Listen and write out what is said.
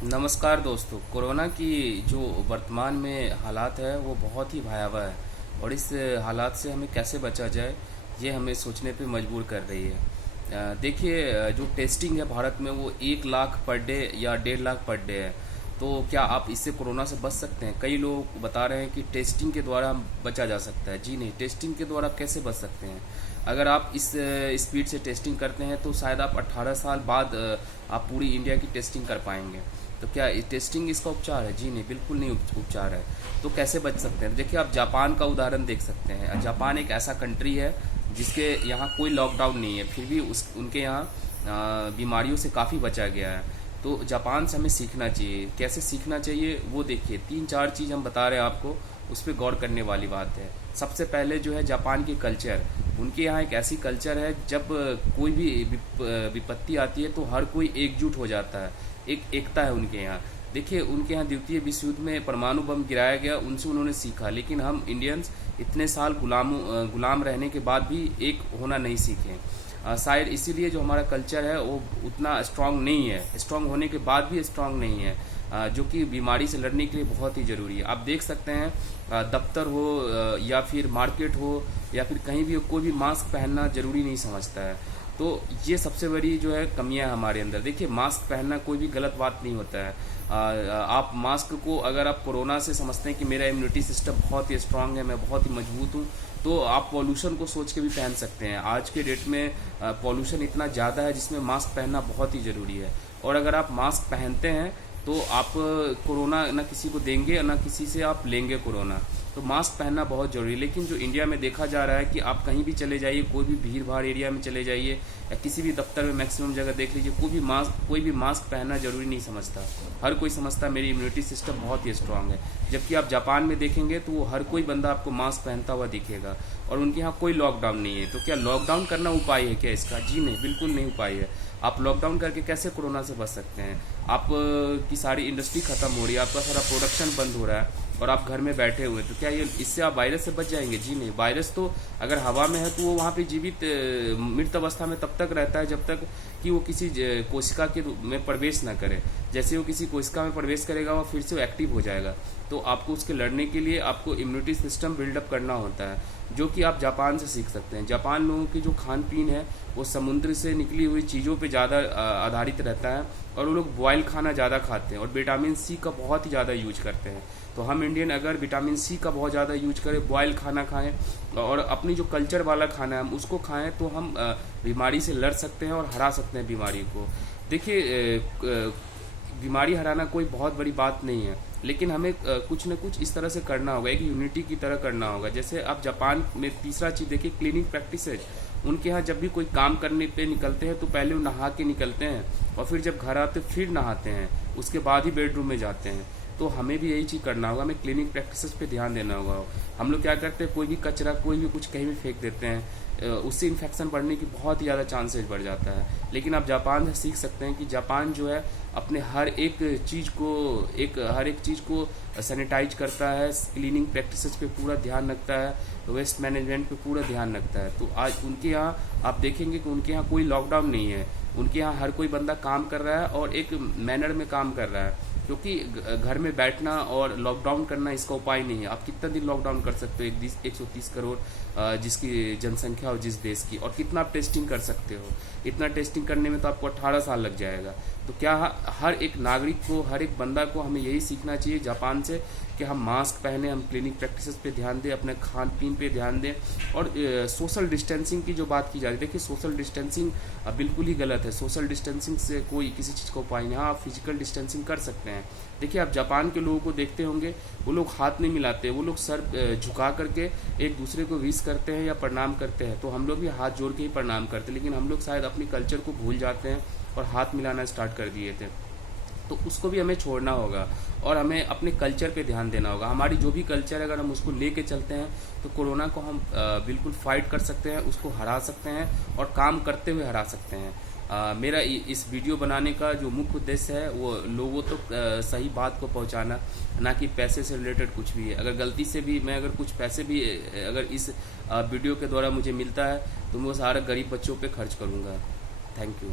नमस्कार दोस्तों। कोरोना की जो वर्तमान में हालात है वो बहुत ही भयावह है और इस हालात से हमें कैसे बचा जाए ये हमें सोचने पे मजबूर कर रही है। देखिए, जो टेस्टिंग है भारत में वो 1 लाख पर डे या 1.5 लाख पर डे है। तो क्या आप इससे कोरोना से बच सकते हैं? कई लोग बता रहे हैं कि टेस्टिंग के द्वारा हम बचा जा सकता है। जी नहीं, टेस्टिंग के द्वारा आप कैसे बच सकते हैं? अगर आप इस स्पीड से टेस्टिंग करते हैं तो शायद आप 18 साल बाद आप पूरी इंडिया की टेस्टिंग कर पाएंगे। तो क्या टेस्टिंग इसका उपचार है? जी नहीं, बिल्कुल नहीं उपचार है। तो कैसे बच सकते हैं? देखिए, आप जापान का उदाहरण देख सकते हैं। जापान एक ऐसा कंट्री है जिसके यहाँ कोई लॉकडाउन नहीं है, फिर भी उनके यहाँ बीमारियों से काफ़ी बचा गया है। तो जापान से हमें सीखना चाहिए। कैसे सीखना चाहिए वो देखिए, 3-4 चीज़ हम बता रहे हैं आपको, उस पर गौर करने वाली बात है। सबसे पहले जो है जापान की कल्चर। उनके यहाँ एक ऐसी कल्चर है, जब कोई भी विपत्ति आती है तो हर कोई एकजुट हो जाता है। एक एकता है उनके यहाँ। देखिए, उनके यहाँ द्वितीय विश्व युद्ध में परमाणु बम गिराया गया, उनसे उन्होंने सीखा। लेकिन हम इंडियंस इतने साल गुलाम रहने के बाद भी एक होना नहीं सीखे। शायद इसीलिए जो हमारा कल्चर है वो उतना स्ट्रांग नहीं है, स्ट्रांग होने के बाद भी स्ट्रांग नहीं है, जो कि बीमारी से लड़ने के लिए बहुत ही ज़रूरी है। आप देख सकते हैं, दफ्तर हो या फिर मार्केट हो या फिर कहीं भी हो, कोई भी मास्क पहनना ज़रूरी नहीं समझता है। तो ये सबसे बड़ी जो है कमियां है हमारे अंदर। देखिए, मास्क पहनना कोई भी गलत बात नहीं होता है। आप मास्क को अगर आप कोरोना से समझते हैं कि मेरा इम्यूनिटी सिस्टम बहुत ही स्ट्रांग है, मैं बहुत ही मजबूत हूँ, तो आप पॉल्यूशन को सोच के भी पहन सकते हैं। आज के डेट में पॉल्यूशन इतना ज़्यादा है जिसमें मास्क पहनना बहुत ही ज़रूरी है। और अगर आप मास्क पहनते हैं तो आप कोरोना ना किसी को देंगे ना किसी से आप लेंगे कोरोना। तो मास्क पहनना बहुत जरूरी है। लेकिन जो इंडिया में देखा जा रहा है कि आप कहीं भी चले जाइए, कोई भी भीड़ भाड़ एरिया में चले जाइए या किसी भी दफ्तर में मैक्सिमम जगह देख लीजिए, कोई भी मास्क पहनना जरूरी नहीं समझता। हर कोई समझता मेरी इम्यूनिटी सिस्टम बहुत ही स्ट्रांग है। जबकि आप जापान में देखेंगे तो वो हर कोई बंदा आपको मास्क पहनता हुआ दिखेगा और उनके यहाँ कोई लॉकडाउन नहीं है। तो क्या लॉकडाउन करना उपाय है क्या इसका? जी नहीं, बिल्कुल नहीं उपाय है। आप लॉकडाउन करके कैसे कोरोना से बच सकते हैं? आप की सारी इंडस्ट्री खत्म हो रही है, आपका सारा प्रोडक्शन बंद हो रहा है और आप घर में बैठे हुए, तो क्या ये इससे आप वायरस से बच जाएंगे? जी नहीं। वायरस तो अगर हवा में है तो वो वहाँ पे जीवित मृत अवस्था में तब तक रहता है जब तक कि वो किसी कोशिका के रूप में प्रवेश ना करे। जैसे वो किसी कोशिका में प्रवेश करेगा वो फिर से वो एक्टिव हो जाएगा। तो आपको उसके लड़ने के लिए आपको इम्यूनिटी सिस्टम बिल्डअप करना होता है, जो कि आप जापान से सीख सकते हैं। जापान लोगों की जो खान पीन है वो समुद्र से निकली हुई चीज़ों पे ज़्यादा आधारित रहता है और वो लोग बॉयल खाना ज़्यादा खाते हैं और विटामिन सी का बहुत ही ज़्यादा यूज करते हैं। तो हम इंडियन अगर विटामिन सी का बहुत ज़्यादा यूज करें, बॉयल खाना खाएं और अपनी जो कल्चर वाला खाना है हम उसको खाएं, तो हम बीमारी से लड़ सकते हैं और हरा सकते हैं बीमारी को। देखिए, बीमारी हराना कोई बहुत बड़ी बात नहीं है, लेकिन हमें कुछ न कुछ इस तरह से करना होगा, एक यूनिटी की तरह करना होगा। जैसे आप जापान में तीसरा चीज़ देखिए, क्लीनिंग प्रैक्टिसेज। उनके यहाँ जब भी कोई काम करने पे निकलते हैं तो पहले वो नहा के निकलते हैं और फिर जब घर आते फिर नहाते हैं, उसके बाद ही बेडरूम में जाते हैं। तो हमें भी यही चीज़ करना होगा, हमें क्लीनिंग प्रैक्टिसेस पे ध्यान देना होगा। हम लोग क्या करते हैं, कोई भी कचरा कोई भी कुछ कहीं भी फेंक देते हैं, उससे इन्फेक्शन बढ़ने की बहुत ही ज़्यादा चांसेस बढ़ जाता है। लेकिन आप जापान से सीख सकते हैं कि जापान जो है अपने हर एक चीज़ को सैनिटाइज करता है, क्लीनिंग प्रैक्टिसेस पे पूरा ध्यान रखता है, वेस्ट मैनेजमेंट पे पूरा ध्यान रखता है। तो आज उनके यहाँ आप देखेंगे कि उनके यहाँ कोई लॉकडाउन नहीं है। उनके यहाँ हर कोई बंदा काम कर रहा है और एक मैनर में काम कर रहा है, क्योंकि घर में बैठना और लॉकडाउन करना इसका उपाय नहीं है। आप कितना दिन लॉकडाउन कर सकते हो 130 करोड़ जिसकी जनसंख्या हो जिस देश की, और कितना आप टेस्टिंग कर सकते हो? इतना टेस्टिंग करने में तो आपको 18 साल लग जाएगा। तो क्या हर एक नागरिक को, हर एक बंदा को हमें यही सीखना चाहिए जापान से कि हम मास्क पहने, हम क्लिनिक प्रैक्टिसेस पे ध्यान दें, अपने खान पीन पे ध्यान दें। और सोशल डिस्टेंसिंग की जो बात की जा रही है, देखिए सोशल डिस्टेंसिंग बिल्कुल ही गलत है। सोशल डिस्टेंसिंग से कोई किसी चीज़ का उपाय नहीं। हाँ, आप फिजिकल डिस्टेंसिंग कर सकते हैं। देखिए, आप जापान के लोगों को देखते होंगे, वो लोग हाथ नहीं मिलाते, वो लोग सर झुका करके एक दूसरे को विश करते हैं या प्रणाम करते हैं। तो हम लोग भी हाथ जोड़ के ही प्रणाम करते हैं, लेकिन हम लोग शायद अपनी कल्चर को भूल जाते हैं और हाथ मिलाना स्टार्ट कर दिए थे। तो उसको भी हमें छोड़ना होगा और हमें अपने कल्चर पे ध्यान देना होगा। हमारी जो भी कल्चर है अगर हम उसको लेके चलते हैं तो कोरोना को हम बिल्कुल फाइट कर सकते हैं, उसको हरा सकते हैं और काम करते हुए हरा सकते हैं। मेरा इस वीडियो बनाने का जो मुख्य उद्देश्य है वो लोगों तक सही बात को पहुंचाना, ना कि पैसे से रिलेटेड कुछ भी है। अगर गलती से भी मैं अगर कुछ पैसे भी अगर इस वीडियो के द्वारा मुझे मिलता है तो मैं वो सारे गरीब बच्चों पे खर्च करूँगा। Thank you.